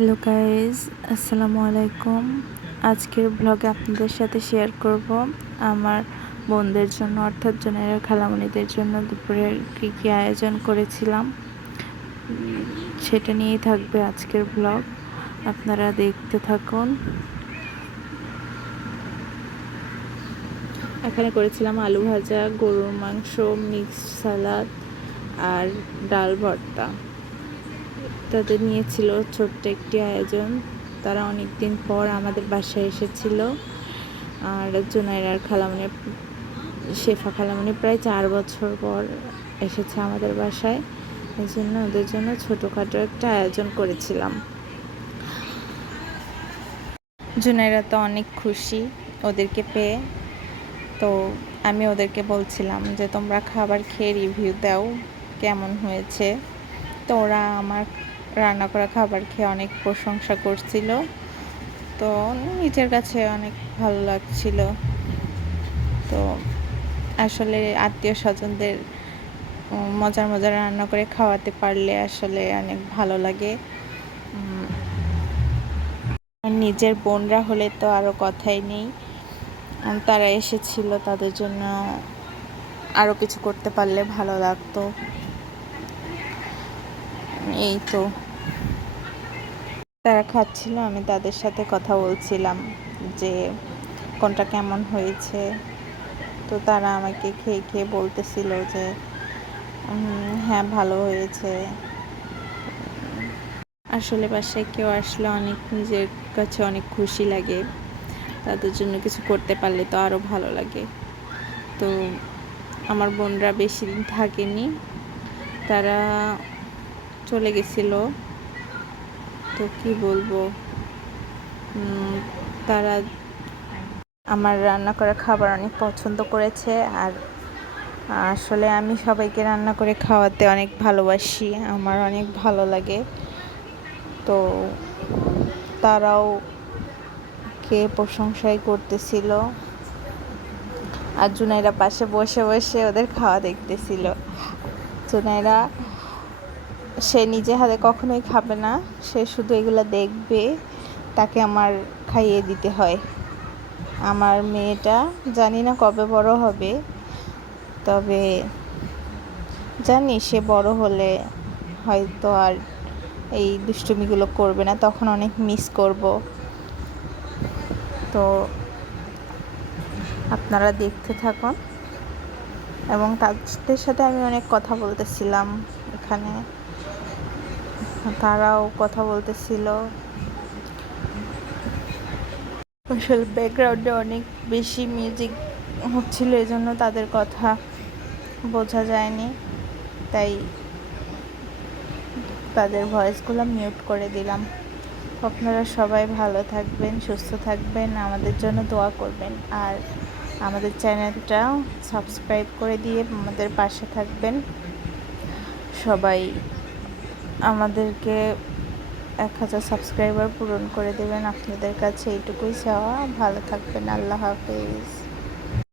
Hello guys, আসসালামু আলাইকুম। আজকের ব্লগে আপনাদের সাথে শেয়ার করব আমার বোনদের জন্য অর্থাৎ জুনাইরা খালামণিদের জন্য দুপুরের কী আয়োজন করেছিলাম, সেটা নিয়েই থাকবে আজকের ব্লগ। আপনারা দেখতে থাকুন। এখানে করেছিলাম আলু ভাজা, গরুর মাংস, মিক্সড সালাদ আর ডাল ভর্তা। তাদের নিয়েছিল ছোট্ট একটি আয়োজন। তারা অনেক দিন পর আমাদের বাসায় এসেছিল। আর জুনাইরার খালামণি শেফা খালামণি প্রায় 4 বছর পর এসেছে আমাদের বাসায়। এই জন্য ওদের জন্য ছোটোখাটো একটা আয়োজন করেছিলাম। জুনাইরা তো অনেক খুশি ওদেরকে পেয়ে। তো আমি ওদেরকে বলছিলাম যে তোমরা খাবার খেয়ে রিভিউ দাও কেমন হয়েছে। তো ওরা আমার রান্না করা খাবার খেয়ে অনেক প্রশংসা করছিল। তো নিজের কাছে অনেক ভালো লাগছিল। তো আসলে আত্মীয় স্বজনদের মজার মজার রান্না করে খাওয়াতে পারলে আসলে অনেক ভালো লাগে। নিজের বোনরা হলে তো আরও কথাই নেই। তারা এসেছিল, তাদের জন্য আরও কিছু করতে পারলে ভালো লাগতো। এই তো তারা খাচ্ছিল, আমি তাদের সাথে কথা বলছিলাম যে কোনটা কেমন হয়েছে। তো তারা আমাকে খেয়ে খেয়ে বলতেছিল যে হ্যাঁ ভালো হয়েছে। আসলে বাসায় কেউ আসলে অনেক নিজের কাছে অনেক খুশি লাগে। তাদের জন্য কিছু করতে পারলে তো আরও ভালো লাগে। তো আমার বোনরা বেশি দিন থাকেনি, তারা চলে গেছিল। তো কি বলবো, তারা আমার রান্না করা খাবার অনেক পছন্দ করেছে। আর আসলে আমি সবাইকে রান্না করে খাওয়াতে অনেক ভালোবাসি, আমার অনেক ভালো লাগে। তো তারাও কে প্রশংসাই করতেছিল। আর জুনাইরা পাশে বসে বসে ওদের খাওয়া দেখতেছিল। জুনাইরা সে নিজে হাতে কখনোই খাবে না, সে শুধু এগুলো দেখবে, তাকে আমার খাইয়ে দিতে হয়। আমার মেয়েটা জানি না কবে বড় হবে, তবে জানি সে বড় হলে হয়তো আর এই দুষ্টুমিগুলো করবে না, তখন অনেক মিস করব। তো আপনারা দেখতে থাকুন। এবং তাদের সাথে আমি অনেক কথা বলতেছিলাম এখানে, তারাও কথা বলতেছিল। আসলে ব্যাকগ্রাউন্ডে অনেক বেশি মিউজিক হচ্ছিল, এই জন্য তাদের কথা বোঝা যায়নি, তাই তাদের ভয়েসগুলো মিউট করে দিলাম। আপনারা সবাই ভালো থাকবেন, সুস্থ থাকবেন, আমাদের জন্য দোয়া করবেন। আর আমাদের চ্যানেলটা সাবস্ক্রাইব করে দিয়ে আমাদের পাশে থাকবেন। সবাই আমাদেরকে 1000 সাবস্ক্রাইবার পূরণ করে দেবেন। আপনাদের কাছে এইটুকুই চাওয়া। ভালো থাকবেন। আল্লাহ হাফেজ।